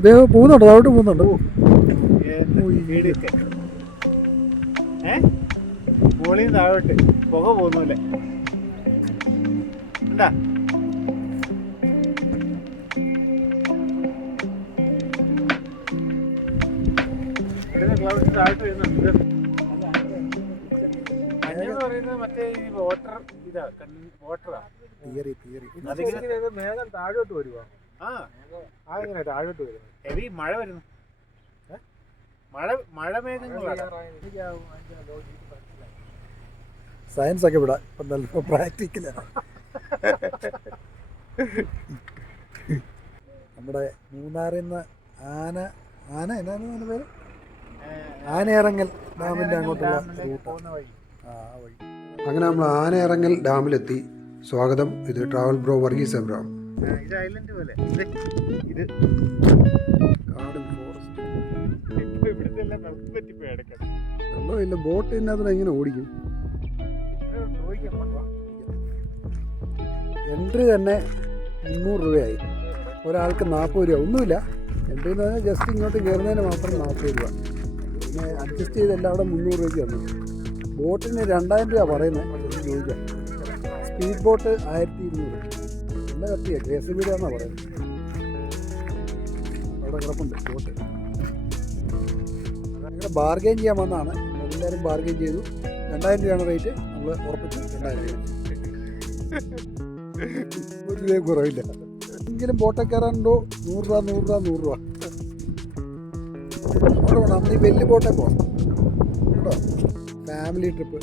അദ്ദേഹം പോകുന്നുണ്ടോ? താഴോട്ട് പോകുന്നുണ്ടോ? മുകളിൽ താഴോട്ട് പുക പോകുന്നില്ലേ? എന്താ ക്ലൗഡ് താഴോട്ട് വരുന്നുണ്ട്. പറയുന്നത് മറ്റേ ഈ വാട്ടർ ഇതാ വാട്ടറാ. മേഘം താഴോട്ട് വരുവാ. അങ്ങനെ താഴോട്ട് വരുന്നു. ഹെവി മഴ വരുന്നു. മഴ മേഘങ്ങളാണ്. സയൻസ് ഒക്കെ വിടാം. ഇപ്പം നല്ല പ്രാക്ടിക്കലാണ്. നമ്മുടെ മൂന്നാറിൽ നിന്ന് എന്നാണ് പേര്, ആനയിറങ്ങൽ ഡാമിൻ്റെ അങ്ങോട്ടുള്ള റൂട്ട്. അങ്ങനെ നമ്മൾ ആനയിറങ്ങൽ ഡാമിലെത്തി. സ്വാഗതം. ഇത് ട്രാവൽ ബ്രോ വർഗീസ് എബ്രഹാം. ഇത് ഐലൻഡ് പോലെ. ഇത് കാടും ഫോറസ്റ്റ്. വെള്ളമില്ല. ബോട്ട് ഇതിനകത്ത് എങ്ങനെ ഓടിക്കും? എൻട്രി തന്നെ 300 രൂപയായി. ഒരാൾക്ക് 40 രൂപ. ഒന്നുമില്ല, എൻട്രി എന്ന് പറഞ്ഞാൽ ജസ്റ്റ് ഇങ്ങോട്ട് കയറുന്നതിന് മാത്രം 40 രൂപ. പിന്നെ അഡ്ജസ്റ്റ് ചെയ്ത് എല്ലാം അവിടെ 300 രൂപയ്ക്ക് വന്നു. ബോട്ടിന് 2000 രൂപ പറയുന്നത്. ചോദിക്കാം. Speed boat 1200. നല്ല കത്തിയാണ്. KSBയുടെ എന്നാണ് പറയുന്നത്. അവിടെ കിടപ്പുണ്ട് ബോട്ട്. അങ്ങനെ ബാർഗെയിൻ ചെയ്യാൻ വന്നതാണ്. എല്ലാവരും ബാർഗെയിൻ ചെയ്തു. 2000 രൂപയാണ് റേറ്റ്. നമ്മൾ ഉറപ്പിച്ചു 2000 രൂപ. 1 രൂപയും കുറവില്ല. എങ്കിലും ബോട്ടെ കയറാനുണ്ടോ? 100 രൂപ 100 രൂപ 100 രൂപ. അവിടെ വേണം. നമ്മൾ ഈ വലിയ ബോട്ടെ പോകാം കേട്ടോ. ഫാമിലി ട്രിപ്പ്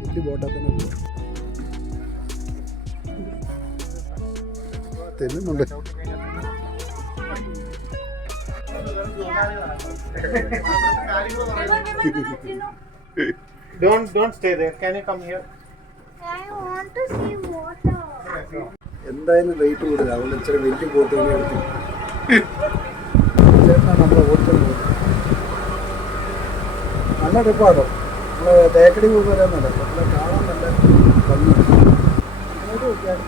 വലിയ ബോട്ടെ തന്നെ പോകാം. തെന്നുന്നുണ്ട്. Don't stay there. Can you come here? I want to see water. എന്തായാലും റേറ്റ് കൂടുതലാണ്. അതുകൊണ്ട് ഇച്ചിരി വലിയ ബോട്ട് തന്നെ എടുത്തു. ചേട്ടനാണ് നമ്മളെ ഓടിച്ചത്. നല്ല ട്രിപ്പാണോ? നമ്മൾ തേക്കടി പോകുന്ന വരാന്നല്ല. നമ്മളെ കാണാൻ നല്ല ഭംഗിയാണ്. ഇങ്ങോട്ട് നോക്കിയാൽ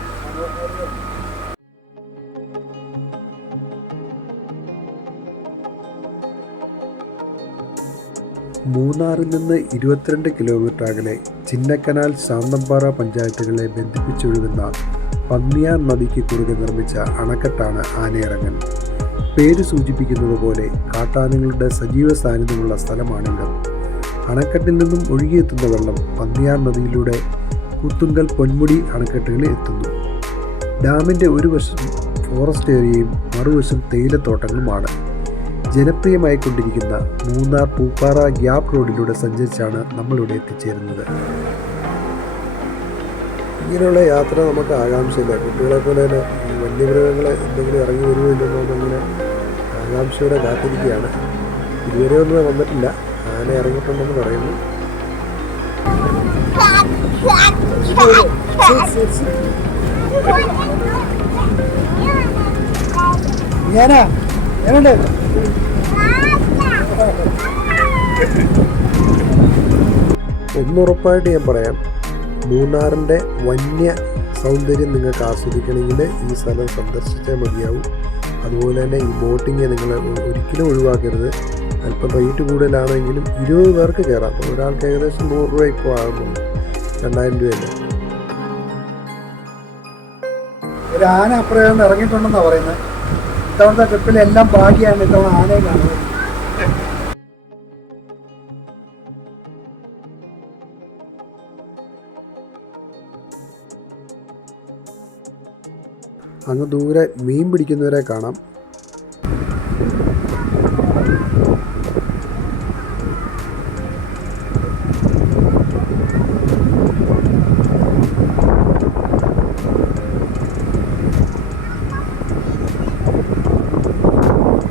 മൂന്നാറിൽ നിന്ന് 22 കിലോമീറ്റർ അകലെ ചിന്നക്കനാൽ ശാന്തമ്പാറ പഞ്ചായത്തുകളെ ബന്ധിപ്പിച്ചൊഴുകുന്ന പന്നിയാർ നദിക്ക് കുറുകെ നിർമ്മിച്ച അണക്കെട്ടാണ് ആനയിറങ്ങൽ. പേര് സൂചിപ്പിക്കുന്നത് പോലെ കാട്ടാനകളുടെ സജീവ സാന്നിധ്യമുള്ള സ്ഥലമാണിവിടം. അണക്കെട്ടിൽ നിന്നും ഒഴുകിയെത്തുന്ന വെള്ളം പന്നിയാർ നദിയിലൂടെ കുത്തുങ്കൽ പൊന്മുടി അണക്കെട്ടുകളിൽ എത്തുന്നു. ഡാമിൻ്റെ ഒരു വശം ഫോറസ്റ്റ് ഏരിയയും മറുവശം തേയിലത്തോട്ടങ്ങളുമാണ്. ജനപ്രിയമായിക്കൊണ്ടിരിക്കുന്ന മൂന്നാർ പൂപ്പാറ ഗ്യാപ്പ് റോഡിലൂടെ സഞ്ചരിച്ചാണ് നമ്മളിവിടെ എത്തിച്ചേരുന്നത്. ഇങ്ങനെയുള്ള യാത്ര നമുക്ക് ആകാംക്ഷയില്ല. കുട്ടികളെ പോലെ തന്നെ വന്യമൃഗങ്ങളെ എന്തെങ്കിലും ഇറങ്ങി വരുമില്ലെന്നോ എന്നിങ്ങനെ ആകാംക്ഷയോടെ കാത്തിരിക്കുകയാണ്. ഇതുവരെ ഒന്നും വന്നിട്ടില്ല. ആന ഇറങ്ങിയിട്ടുണ്ടെന്ന് പറയുന്നു. ഞാനുണ്ട്. ഒന്നുറപ്പായിട്ട് ഞാൻ പറയാം, മൂന്നാറിൻ്റെ വന്യ സൗന്ദര്യം നിങ്ങൾക്ക് ആസ്വദിക്കണമെങ്കിൽ ഈ സ്ഥലം സന്ദർശിച്ചാൽ മതിയാവും. അതുപോലെ തന്നെ ഈ ബോട്ടിങ് നിങ്ങൾ ഒരിക്കലും ഒഴിവാക്കരുത്. അല്പം റേറ്റ് കൂടുതലാണെങ്കിലും 20 പേർക്ക് കയറാം. അപ്പോൾ ഒരാൾക്ക് ഏകദേശം 100 രൂപ ഇപ്പോൾ ആകുന്നുണ്ട്. 2000 രൂപയല്ലേ. ഒരു ആന അപ്പുറം ഇറങ്ങിയിട്ടുണ്ടെന്നാണ് പറയുന്നത്. ഇത്തവണത്തെ ട്രിപ്പിലെല്ലാം ഭാഗ്യമാണ് ഇത്തവണ ആനയെ കാണുന്നത്. അങ്ങ് ദൂരെ മീൻ പിടിക്കുന്നവരെ കാണാം.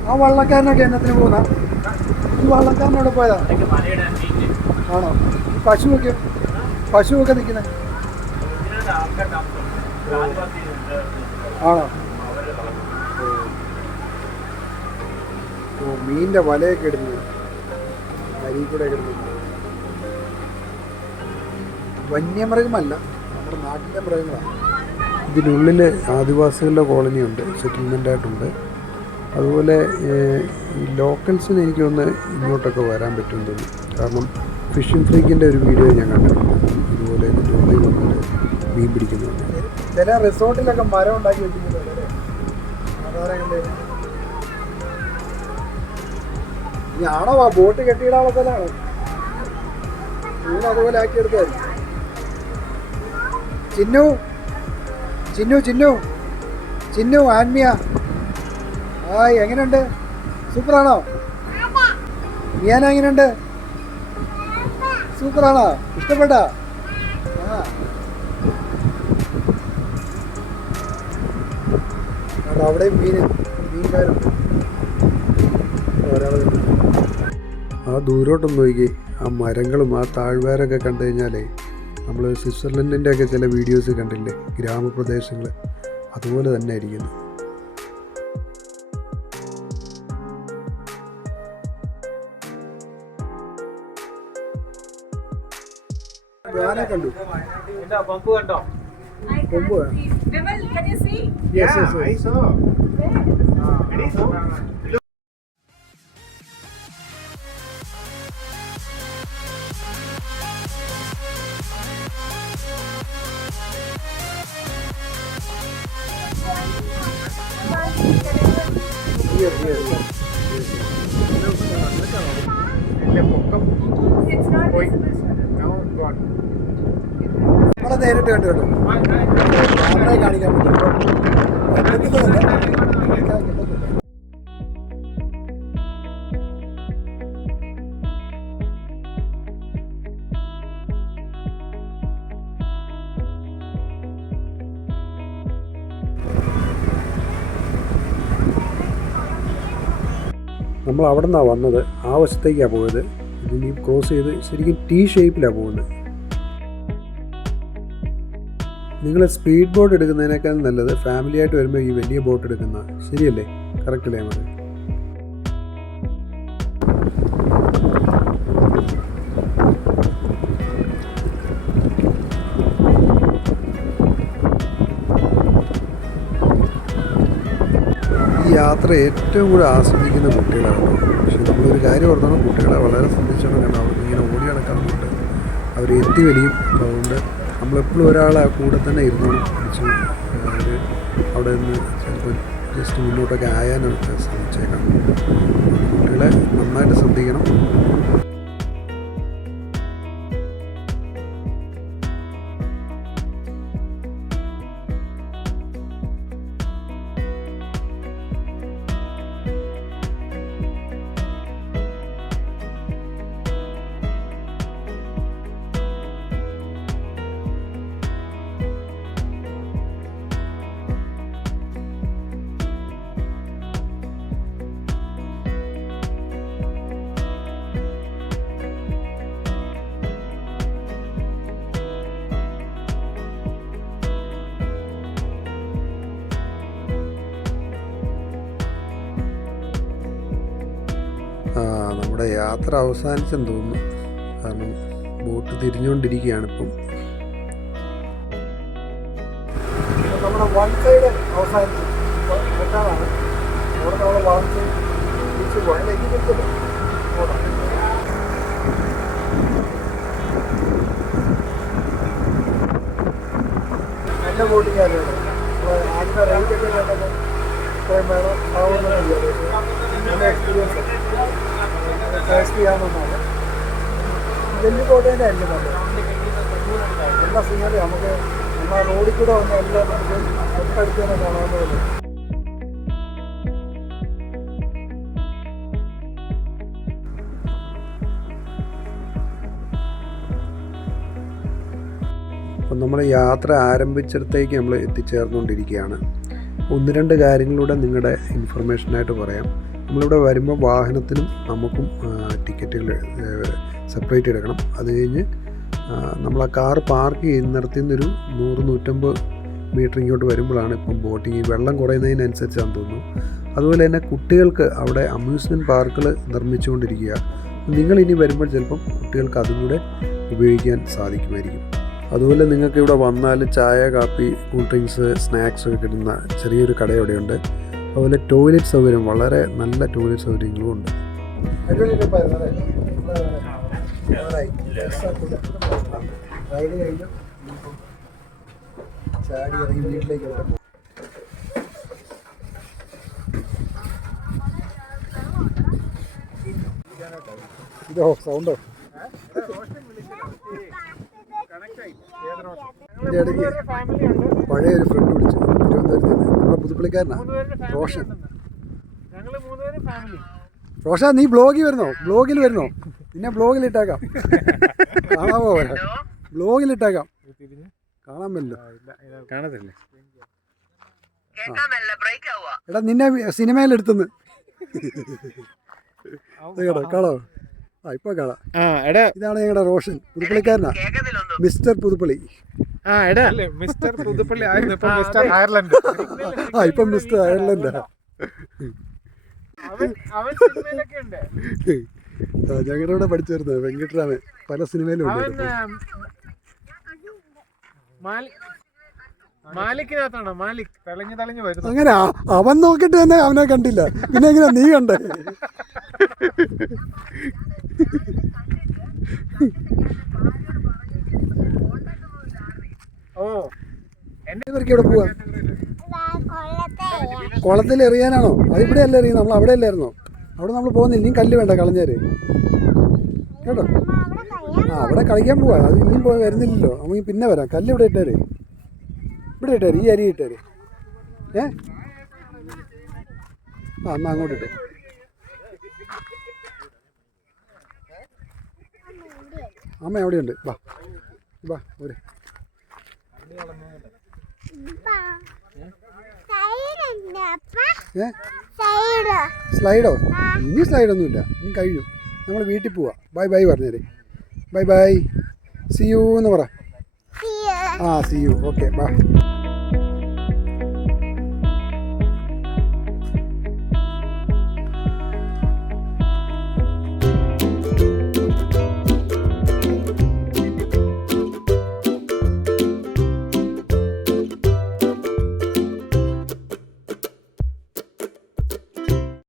ആ വള്ളക്കാരനൊക്കെ എന്നത്തിന് പോകുന്ന ഈ വള്ളക്കാരനോട് പോയതാ ആണോ? പശുവൊക്കെ നിൽക്കുന്നത് ആണോ? ഓ, മീനിൻ്റെ വലയൊക്കെ ഇടുന്നത് അരി കൂടെ ഇടുന്നത്. വന്യമൃഗമല്ല, നമ്മുടെ നാട്ടിലെ മൃഗങ്ങളാണ്. ഇതിനുള്ളിൽ ആദിവാസികളുടെ കോളനിയുണ്ട്, സെറ്റിൽമെൻ്റ് ആയിട്ടുണ്ട്. അതുപോലെ ഈ ലോക്കൽസിന് എനിക്ക് ഒന്ന് ഇങ്ങോട്ടൊക്കെ വരാൻ പറ്റുമെന്ന് തോന്നുന്നു. കാരണം ഫിഷിംഗ് ഫ്രീക്കിൻ്റെ ഒരു വീഡിയോ ഞാൻ കണ്ടിട്ടുണ്ട്. ഇതുപോലെ ദുബായിൽ വന്നിട്ട് മീൻ പിടിക്കുന്നുണ്ട്. ചില റിസോർട്ടിലൊക്കെ മരം ഉണ്ടാക്കി വെച്ചിട്ടുണ്ട്. ആണോ ആ ബോട്ട് കെട്ടിയിടാനുള്ള സ്ഥലമാണോ? മീൻ അതുപോലെ ആക്കിയെടുത്തായിരുന്നു. ചിന്നു ചിന്നു ചിന്നു ചിന്നു ആൻമിയ ഹായ്, എങ്ങനെയുണ്ട്? സൂപ്പറാണോ? മിയാന എങ്ങനെയുണ്ട്? സൂപ്പറാണോ? ഇഷ്ടപ്പെട്ടാ? ആ അവിടെ മീൻകാരുണ്ട്. ആ ദൂരോട്ടൊന്ന് നോക്കി ആ മരങ്ങളും ആ താഴ്വാരൊക്കെ കണ്ടു കഴിഞ്ഞാലേ നമ്മൾ സ്വിറ്റ്സർലൻഡിൻ്റെ ഒക്കെ ചില വീഡിയോസ് കണ്ടില്ലേ, ഗ്രാമപ്രദേശങ്ങൾ അതുപോലെ തന്നെ ആയിരിക്കുന്നു. ഞാനെ കണ്ടു. പമ്പ് കണ്ടോ? കൊമ്പ് Vimal, can you see? Yes, yes, yes. I saw. And he saw. Here, here, here. It's not visible, sir. Now gone. നമ്മളെ നേരിട്ട് കണ്ടു കേട്ടോ. ക്യാമറ കാണിക്കാൻ പറ്റും. നമ്മൾ അവിടെ നിന്നാണ് വന്നത്. ആ വശത്തേക്കാണ് പോയത്. ഇതിനി ക്രോസ് ചെയ്ത് ശരിക്കും T ഷേപ്പിലാണ് പോകുന്നത്. നിങ്ങൾ സ്പീഡ് ബോട്ട് എടുക്കുന്നതിനേക്കാൾ നല്ലത് ഫാമിലി ആയിട്ട് വരുമ്പോൾ ഈ വലിയ ബോട്ട് എടുക്കുന്ന ശരിയല്ലേ? കറക്റ്റ് അല്ലേ? മതി. ഈ യാത്ര ഏറ്റവും കൂടുതൽ ആസ്വദിക്കുന്ന കുട്ടികളാണ്. പക്ഷെ നമ്മളൊരു കാര്യം ഓർക്കണം, കുട്ടികളെ വളരെ ശ്രദ്ധിച്ചോണം. കാരണം അവർക്ക് ഇങ്ങനെ ഓടി നടക്കാറുണ്ട്, അവർ എത്തി വലിയും. അതുകൊണ്ട് നമ്മളെപ്പോഴും ഒരാളെ കൂടെ തന്നെ ഇരുന്നോണം. പിടിച്ച് അവർ അവിടെ നിന്ന് ചിലപ്പോൾ ജസ്റ്റ് മുന്നോട്ടൊക്കെ ആയാനൊക്കെ ശ്രമിച്ചേക്കാം. കുട്ടികളെ നന്നായിട്ട് ശ്രദ്ധിക്കണം. നമ്മുടെ യാത്ര അവസാനിച്ചെന്ന് തോന്നുന്നു. കാരണം ബോട്ട് തിരിഞ്ഞുകൊണ്ടിരിക്കുകയാണ് ഇപ്പം. നമ്മുടെ വൺ സൈഡ് അവസാനിച്ചു. അവിടെ നമ്മൾ വാങ്ങിച്ച് തിരിച്ചു പോകാൻ നല്ല ബോട്ടിങ് ആയിരുന്നു. ആദ്യത്തെ റേറ്റ് ഒക്കെ കേട്ടപ്പോൾ ഇത്രയും വേണം ആവുന്നില്ല. നല്ല എക്സ്പീരിയൻസ് ടേസ്റ്റ് ചെയ്യാവുന്നതാണ്. വലിയ ബോട്ട് തന്നെ ആയിരിക്കും നല്ലത്. എല്ലാ സീനറി നമുക്ക് എന്നാൽ റോഡിൽ കൂടെ വന്ന എല്ലാം നമുക്ക് തൊട്ടടുത്ത് തന്നെ കാണാവുന്നതല്ലേ. അപ്പം നമ്മൾ യാത്ര ആരംഭിച്ചിടത്തേക്ക് നമ്മൾ എത്തിച്ചേർന്നുകൊണ്ടിരിക്കുകയാണ്. ഒന്ന് രണ്ട് കാര്യങ്ങളിലൂടെ നിങ്ങളുടെ ഇൻഫർമേഷനായിട്ട് പറയാം. നമ്മളിവിടെ വരുമ്പോൾ വാഹനത്തിനും നമുക്കും ടിക്കറ്റുകൾ സെപ്പറേറ്റ് എടുക്കണം. അത് കഴിഞ്ഞ് നമ്മൾ ആ കാർ പാർക്ക് ചെയ്യുന്നിടത്തിൽ നിന്നൊരു 100-150 മീറ്റർ ഇങ്ങോട്ട് വരുമ്പോഴാണ് ഇപ്പം ബോട്ടിങ്. ഈ വെള്ളം കുറയുന്നതിനനുസരിച്ചാണെന്ന് തോന്നുന്നു. അതുപോലെ തന്നെ കുട്ടികൾക്ക് അവിടെ അമ്യൂസ്മെൻറ്റ് പാർക്കുകൾ നിർമ്മിച്ചുകൊണ്ടിരിക്കുക. നിങ്ങളിനി വരുമ്പോൾ ചിലപ്പം കുട്ടികൾക്ക് അതും കൂടെ ഉപയോഗിക്കാൻ സാധിക്കുമായിരിക്കും. അതുപോലെ നിങ്ങൾക്ക് ഇവിടെ വന്നാൽ ചായ, കാപ്പി, കൂൾ ഡ്രിങ്ക്സ്, സ്നാക്സ് ഒക്കെ കിട്ടുന്ന ചെറിയൊരു കട ഇവിടെയുണ്ട്. അതുപോലെ ടോയ്ലറ്റ് സൗകര്യം, വളരെ നല്ല ടോയ്ലറ്റ് സൗകര്യങ്ങളും ഉണ്ട്. അടിപൊളി ട്രിപ്പായിരുന്നു അല്ലേ? റൈഡ് കഴിഞ്ഞു ചാടി ഇറങ്ങി വീട്ടിലേക്ക് വരാം. ഇതോ സൗണ്ടോ ഇതിൻ്റെ ഇടയ്ക്ക് പഴയ ഒരു ഫ്രണ്ട് വിളിച്ചു, തിരുവനന്തപുരത്ത് നിന്ന്, നമ്മുടെ പുതുപ്പള്ളിക്കാരനാണ് റോഷൻ. റോഷ, നീ ബ്ലോഗിൽ വരുന്നോ? ബ്ലോഗിൽ വരുന്നോ? പിന്നെ ബ്ലോഗിൽ ഇട്ടേക്കാം, കാണാമോ? ബ്ലോഗിൽ ഇട്ടേക്കാം, കാണാൻ പറ്റില്ല. കാണത്തില്ലേ? എടാ നിന്നെ സിനിമയിലെടുത്തുന്ന് കേട്ടോ, കാണോ? ആ ഇപ്പൊ കാണാം. ഇതാണ് ഞങ്ങളുടെ റോഷൻ, പുതുപ്പള്ളിക്കാരനാ, മിസ്റ്റർ പുതുപ്പള്ളി. മിസ്റ്റർ പുതുപ്പള്ളി ആയിരുന്നു, ഇപ്പൊ മിസ്റ്റർ അയർലൻഡ്. ആ ഇപ്പൊ മിസ്റ്റർ അയർലൻഡാ. ഞങ്ങളുടെ ഇവിടെ പഠിച്ചു വരുന്നത് വെങ്കിട്ടരാമൻ, പല സിനിമയിലും ഉണ്ട്. മാലിക്കിനകത്താണോ? മാലിക് തെളിഞ്ഞു വരുന്നു. അങ്ങനെ അവൻ നോക്കിട്ട് തന്നെ അവനെ കണ്ടില്ല, പിന്നെ എങ്ങനെ നീ കണ്ടേ? ഓ ഇവർക്ക് ഇവിടെ പോവാ, കുളത്തിൽ എറിയാനാണോ? അതിവിടെ അല്ല എറിയുന്നത്, നമ്മൾ അവിടെ അല്ലായിരുന്നോ? അവിടെ നമ്മൾ പോകുന്നില്ല, ഇനിയും കല്ല് വേണ്ട കളഞ്ഞേര് കേട്ടോ. ആ അവിടെ കളിക്കാൻ പോവാ, അത് ഇനിയും പോയി വരുന്നില്ലല്ലോ, നമുക്ക് പിന്നെ വരാം. കല്ല് ഇവിടെ ഇട്ടേര്, ഇവിടെ ഇട്ടേര്, ഈ അരി ഇട്ടേര്. ആ എന്നാ അങ്ങോട്ട് ഇട്ടു. അമ്മ എവിടെയുണ്ട്? വാ വാ ഒരു സ്ലൈഡോ? ഇനി സ്ലൈഡൊന്നുമില്ല, ഇനി കഴിയും. നമ്മൾ വീട്ടിൽ പോവാ. ബൈ ബൈ പറഞ്ഞേരെ. ബൈ ബൈ, സി യു എന്ന് പറ. ആ സി യു, ഓക്കെ ബൈ.